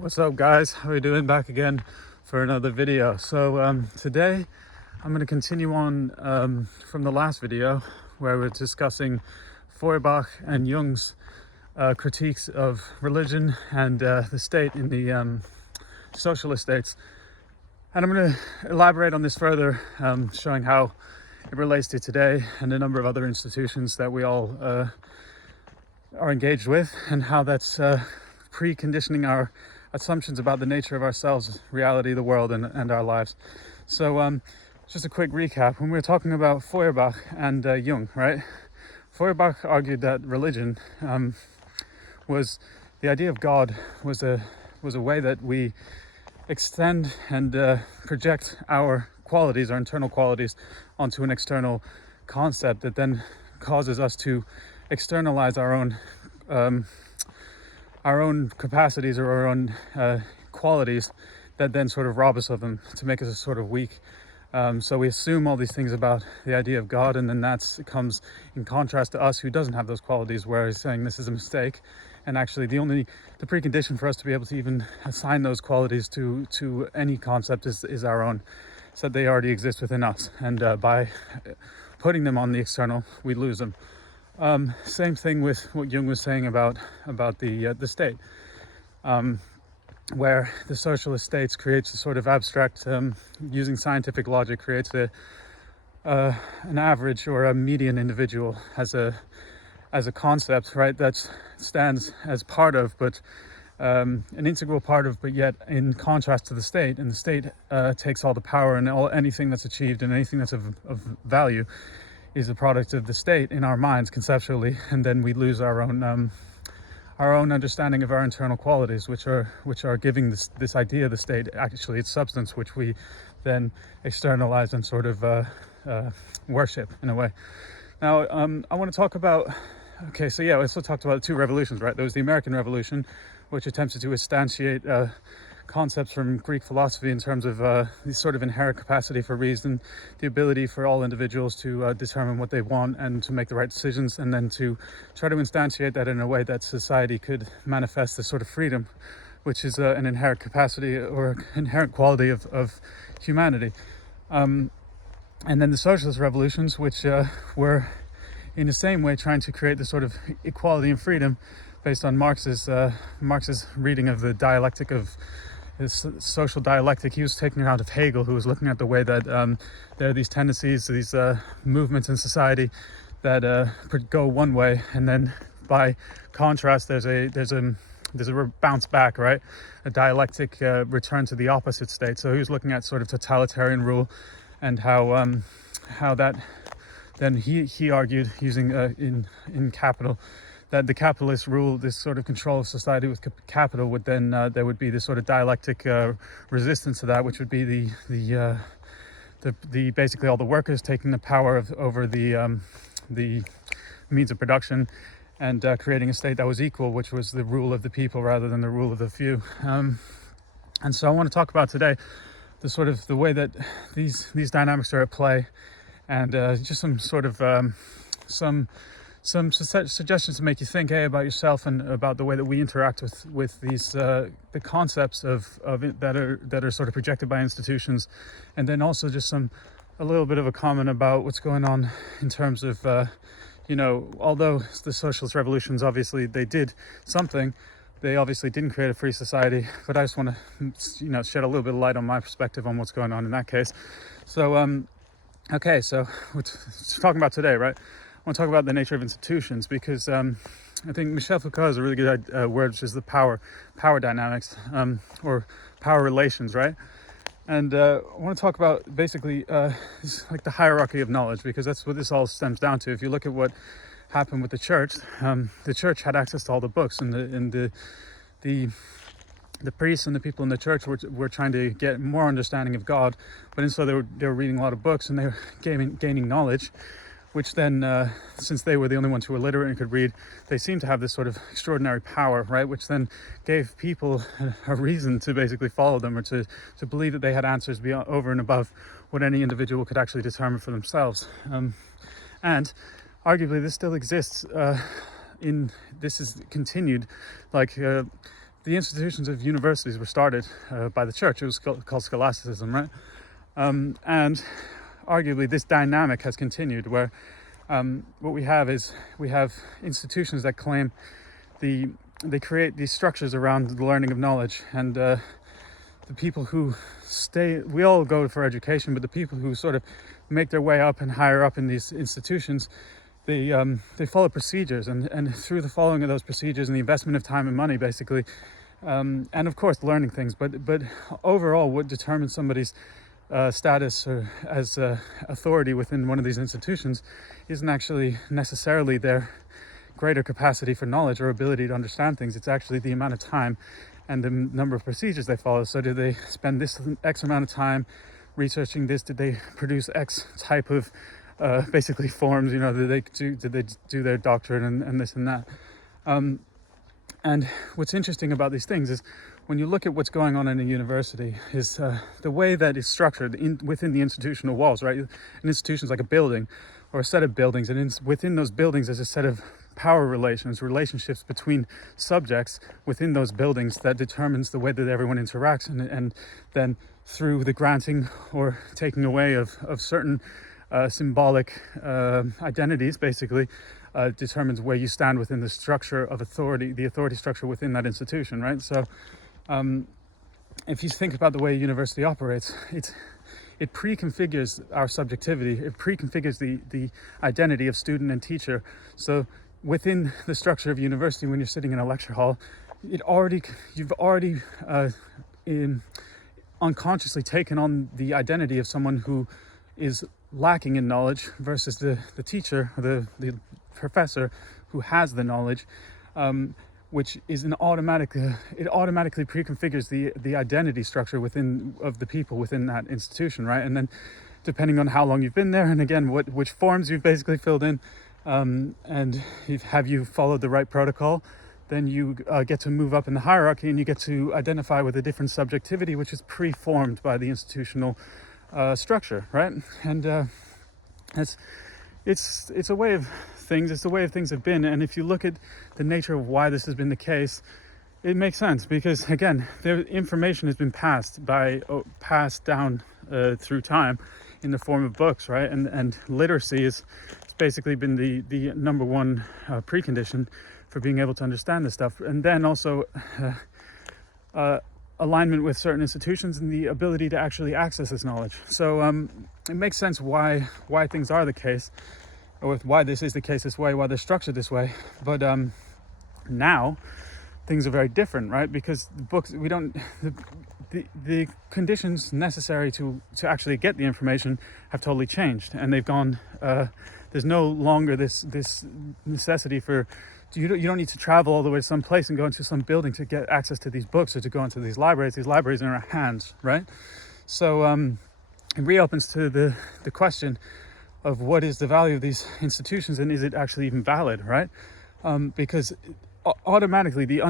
What's up, guys? How are you doing? Back again for another video. So today I'm going to continue on from the last video where we're discussing Feuerbach and Jung's critiques of religion and the state in the socialist states. And I'm going to elaborate on this further, showing how it relates to today and a number of other institutions that we all are engaged with, and how that's preconditioning our assumptions about the nature of ourselves, reality, the world, and our lives. So just a quick recap. When we were talking about Feuerbach and Jung, right? Feuerbach argued that religion was the idea of God was a way that we extend and project our qualities, our internal qualities, onto an external concept that then causes us to externalize our own capacities or our own qualities that then sort of rob us of them to make us sort of weak. So we assume all these things about the idea of God, and then that comes in contrast to us who doesn't have those qualities, where he's saying this is a mistake. And actually the precondition for us to be able to even assign those qualities to any concept is our own, so they already exist within us, and by putting them on the external, we lose them. Same thing with what Jung was saying about the state, where the socialist states creates a sort of abstract, using scientific logic, creates an average or a median individual as a concept, right? That stands as part of, but an integral part of, but yet in contrast to the state. And the state takes all the power, and anything that's achieved and anything that's of value is a product of the state in our minds conceptually, and then we lose our own understanding of our internal qualities, which are giving this idea of the state actually its substance, which we then externalize and sort of worship in a way. Now I want to talk about, okay, so yeah, we also talked about the two revolutions, right? There was the American Revolution, which attempted to instantiate concepts from Greek philosophy in terms of this sort of inherent capacity for reason, the ability for all individuals to determine what they want and to make the right decisions, and then to try to instantiate that in a way that society could manifest this sort of freedom, which is an inherent capacity or inherent quality of humanity. And then the socialist revolutions, which were in the same way trying to create this sort of equality and freedom based on Marx's reading of the dialectic of his social dialectic. He was taking it out of Hegel, who was looking at the way that there are these tendencies, these movements in society that go one way, and then by contrast there's a bounce back, right? A dialectic return to the opposite state. So he was looking at sort of totalitarian rule, and how that then he argued, using in Capital, that the capitalist rule, this sort of control of society with capital, would then there would be this sort of dialectic resistance to that, which would be the basically all the workers taking the power over the means of production, and creating a state that was equal, which was the rule of the people rather than the rule of the few. And so I want to talk about today the way that these dynamics are at play, and just some sort of some suggestions to make you think about yourself and about the way that we interact with these the concepts of it that are sort of projected by institutions, and then also just a little bit of a comment about what's going on in terms of although the socialist revolutions, obviously they did something, they obviously didn't create a free society, but I just want to shed a little bit of light on my perspective on what's going on in that case. So okay, so we're talking about today, right? I want to talk about the nature of institutions, because I think Michel Foucault has a really good word, which is the power dynamics, or power relations, right? And I want to talk about basically like the hierarchy of knowledge, because that's what this all stems down to. If you look at what happened with the church had access to all the books, and the priests and the people in the church were trying to get more understanding of God, but instead they were reading a lot of books, and they were gaining knowledge, which then, since they were the only ones who were literate and could read, they seemed to have this sort of extraordinary power, right? Which then gave people a reason to basically follow them, or to believe that they had answers beyond, over and above what any individual could actually determine for themselves. And arguably this still exists this is continued, like the institutions of universities were started by the church. It was called scholasticism, right? And arguably this dynamic has continued where what we have is we have institutions that claim they create these structures around the learning of knowledge, and the people who stay, we all go for education, but the people who sort of make their way up and higher up in these institutions, they follow procedures, and through the following of those procedures and the investment of time and money, basically, and of course learning things, but overall what determines somebody's status or as authority within one of these institutions isn't actually necessarily their greater capacity for knowledge or ability to understand things. It's actually the amount of time and the number of procedures they follow. So do they spend this X amount of time researching this? Did they produce X type of basically forms? Did they do their doctorate and this and that? And what's interesting about these things is when you look at what's going on in a university is the way that it's structured within the institutional walls, right? An institution is like a building or a set of buildings, and within those buildings there's a set of power relationships between subjects within those buildings that determines the way that everyone interacts, and then through the granting or taking away of certain symbolic identities, basically determines where you stand within the structure of authority, the authority structure within that institution, right? So if you think about the way a university operates, it pre-configures our subjectivity. It pre-configures the identity of student and teacher. So within the structure of university, when you're sitting in a lecture hall, you've already unconsciously taken on the identity of someone who is lacking in knowledge versus the teacher, the professor who has the knowledge, which is it automatically pre-configures the identity structure of the people within that institution, right? And then depending on how long you've been there, and again which forms you've basically filled in, and have you followed the right protocol, then you get to move up in the hierarchy, and you get to identify with a different subjectivity, which is pre-formed by the institutional structure, right? And it's a way of things. It's the way of things have been. And if you look at the nature of why this has been the case, it makes sense, because again, the information has been passed down through time in the form of books, right? And literacy is basically been the number one precondition for being able to understand this stuff. And then also alignment with certain institutions and the ability to actually access this knowledge. So it makes sense why things are the case, or why this is the case this way, why they're structured this way. But now things are very different, right? Because the books, the conditions necessary to actually get the information have totally changed, and they've gone. There's no longer this necessity for you don't need to travel all the way to some place and go into some building to get access to these books, or to go into these libraries. These libraries are in our hands, right? So it reopens to the question of what is the value of these institutions, and is it actually even valid, right? Because automatically the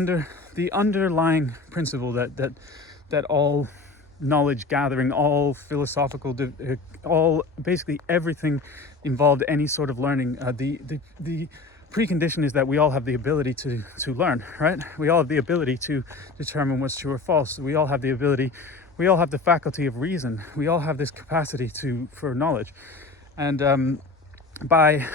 underlying principle that all knowledge gathering, all philosophical, all basically everything involved any sort of learning, the precondition is that we all have the ability to learn, right? We all have the ability to determine what's true or false. We all have the faculty of reason. We all have this capacity for knowledge. And by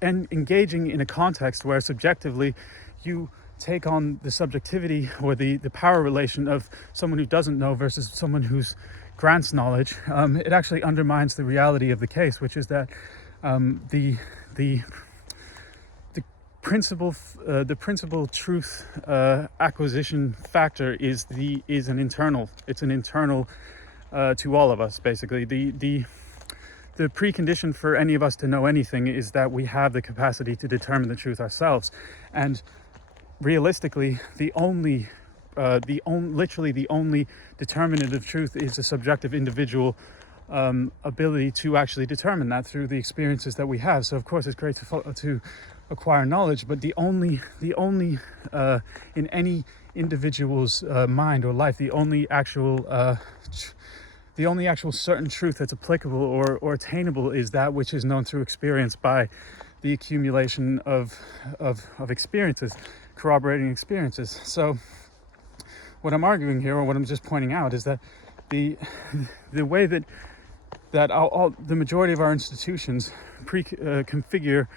engaging in a context where subjectively you take on the subjectivity or the power relation of someone who doesn't know versus someone who's grants knowledge, it actually undermines the reality of the case, which is that the principal truth acquisition factor is an internal to all of us. Basically, the precondition for any of us to know anything is that we have the capacity to determine the truth ourselves. And realistically, literally the only determinant of truth is a subjective individual ability to actually determine that through the experiences that we have. So of course it's great to acquire knowledge, but the only in any individual's mind or life, the only actual certain truth that's applicable or attainable is that which is known through experience by the accumulation of experiences, corroborating experiences. So what I'm arguing here, or what I'm just pointing out, is that the way that the majority of our institutions configure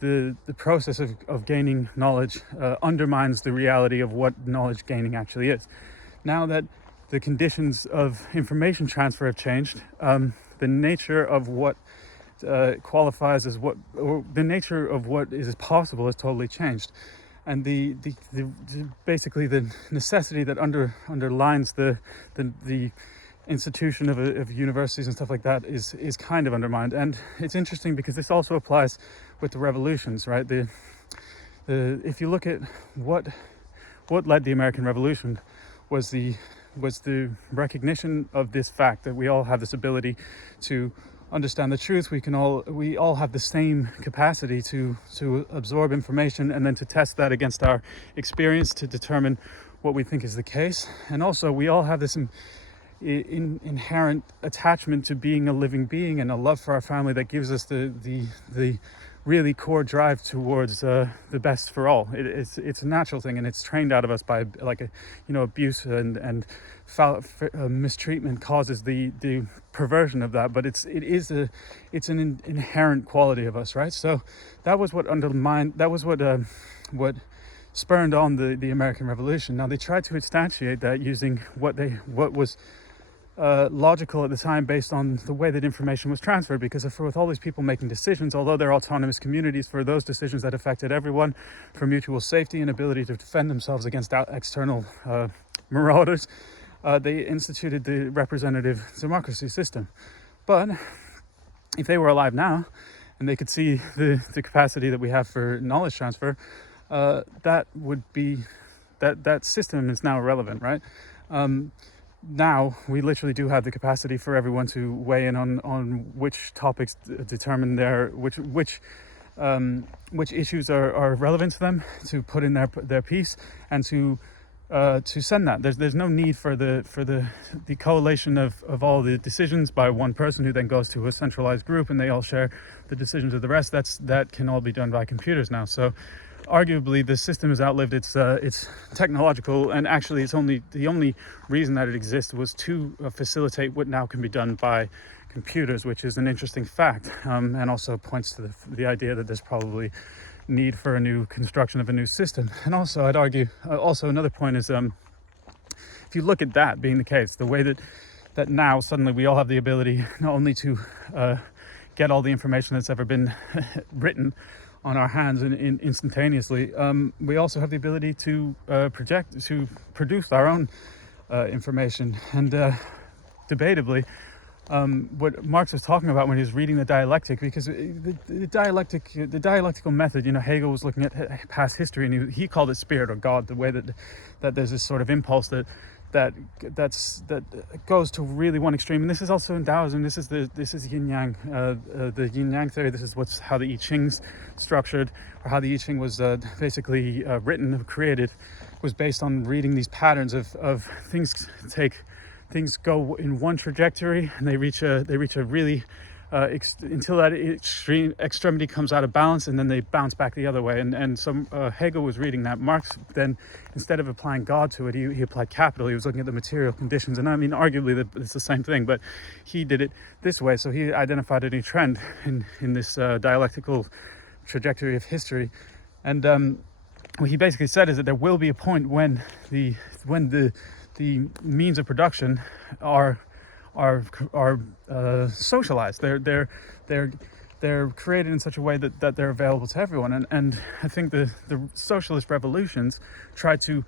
the process of gaining knowledge undermines the reality of what knowledge gaining actually is. Now that the conditions of information transfer have changed, the nature of what qualifies as what, or the nature of what is possible has totally changed. And the basically the necessity that underlines the institution of universities and stuff like that is kind of undermined. And it's interesting because this also applies with the revolutions, right? If you look at what led the American Revolution was the recognition of this fact that we all have this ability to understand the truth. We all have the same capacity to absorb information and then to test that against our experience to determine what we think is the case. And also we all have this inherent attachment to being a living being and a love for our family that gives us the really core drive towards the best for all. It's a natural thing, and it's trained out of us by abuse and mistreatment causes the perversion of that. But it's an inherent quality of us, right? So that was what undermined. That was what spurred on the American Revolution. Now they tried to instantiate that using what was logical at the time based on the way that information was transferred, because with all these people making decisions, although they're autonomous communities, for those decisions that affected everyone, for mutual safety and ability to defend themselves against external marauders, they instituted the representative democracy system. But if they were alive now and they could see the capacity that we have for knowledge transfer, that system is now irrelevant, right? Now we literally do have the capacity for everyone to weigh in on which topics determine which issues are relevant to them, to put in their piece, and to send that. There's no need for the collation of all the decisions by one person who then goes to a centralized group and they all share the decisions of the rest. That can all be done by computers now. So arguably the system has outlived its technological, and actually it's the only reason that it exists was to facilitate what now can be done by computers, which is an interesting fact, and also points to the idea that there's probably need for a new construction of a new system. And also I'd argue also another point is if you look at that being the case, the way that now suddenly we all have the ability not only to get all the information that's ever been written on our hands instantaneously, we also have the ability to produce our own information. And debatably, what Marx was talking about when he was reading the dialectic, because the dialectical method, Hegel was looking at past history, and he called it spirit or God, the way that there's this sort of impulse that goes to really one extreme. And this is also in Taoism. This is yin yang, the yin yang theory. This is how the I Ching's structured, or how the I Ching was basically created, was based on reading these patterns of things go in one trajectory and they reach a really until that extremity comes out of balance, and then they bounce back the other way. And so Hegel was reading that. Marx then, instead of applying God to it, he applied capital. He was looking at the material conditions, and I mean arguably it's the same thing, but he did it this way. So he identified a new trend in this dialectical trajectory of history. And what he basically said is that there will be a point when the means of production are socialized. They're created in such a way that they're available to everyone. And I think the socialist revolutions try to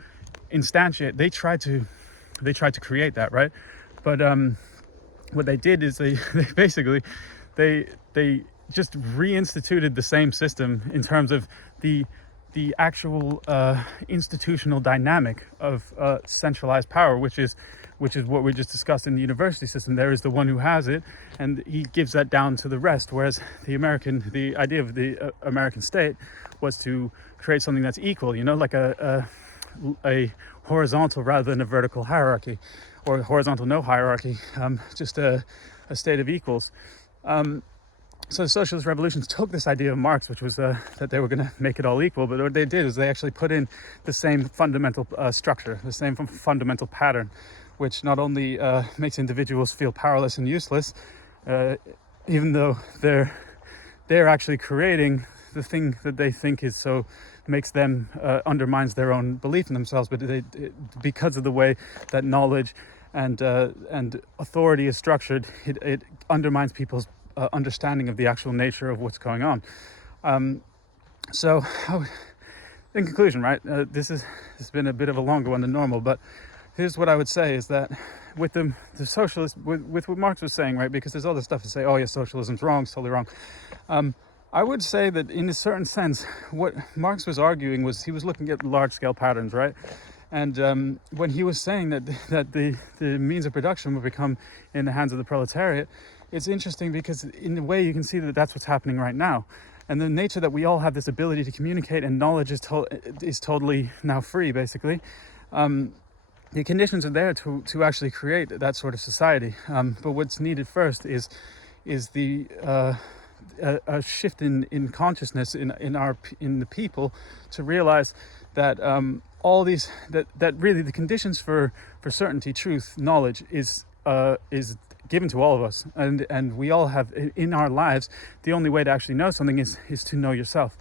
instantiate. They try to create that, right? But what they did is they basically just reinstituted the same system in terms of the actual institutional dynamic of centralized power, which is what we just discussed in the university system. There is the one who has it, and he gives that down to the rest. Whereas the idea of the American state was to create something that's equal, like a horizontal rather than a vertical hierarchy, or horizontal no hierarchy, just a state of equals. So the socialist revolutions took this idea of Marx, which was that they were going to make it all equal, but what they did is they actually put in the same fundamental structure, the same fundamental pattern, which not only makes individuals feel powerless and useless, even though they're actually creating the thing that they think is so makes them undermines their own belief in themselves, but because of the way that knowledge and authority is structured, it undermines people's understanding of the actual nature of what's going on. So in conclusion, right, this has been a bit of a longer one than normal, but here's what I would say is that with the socialist, with what Marx was saying, right, because there's other stuff to say, oh yeah, socialism's wrong, it's totally wrong. I would say that in a certain sense, what Marx was arguing was he was looking at large-scale patterns, right? And when he was saying that the means of production would become in the hands of the proletariat, it's interesting because in a way you can see that that's what's happening right now. And the nature that we all have this ability to communicate and knowledge is totally now free, basically. The conditions are there to actually create that sort of society. But what's needed first is the a shift in consciousness in the people to realize that all these that really the conditions for certainty, truth, knowledge is given to all of us, and we all have in our lives. The only way to actually know something is to know yourself,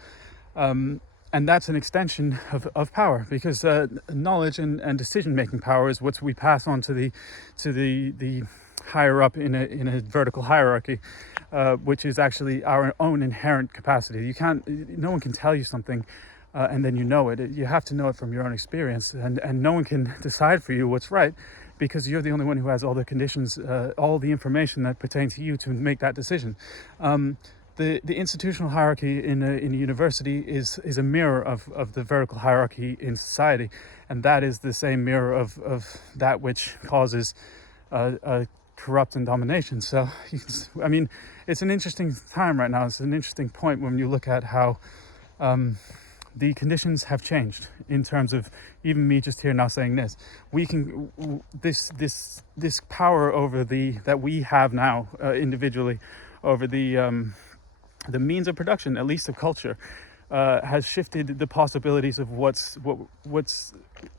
and that's an extension of power, because knowledge and decision making power is what we pass on to the higher up in a vertical hierarchy, which is actually our own inherent capacity. No one can tell you something and then you know it. You have to know it from your own experience, and no one can decide for you what's right, because you're the only one who has all the conditions, all the information that pertain to you to make that decision. The institutional hierarchy in a university is a mirror of the vertical hierarchy in society, and that is the same mirror of that which causes corrupt and domination. So, it's an interesting time right now. It's an interesting point when you look at how the conditions have changed in terms of even me just here now saying this. We can this power over that we have now individually over the means of production, at least of culture, has shifted the possibilities of what's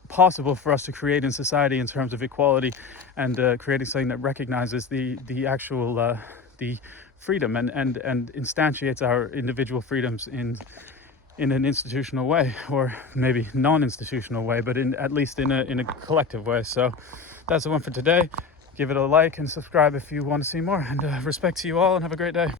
possible for us to create in society in terms of equality, and creating something that recognizes the actual the freedom and instantiates our individual freedoms in an institutional way, or maybe non-institutional way, but at least in a collective way. So that's the one for today. Give it a like and subscribe if you want to see more, and respect to you all, and have a great day.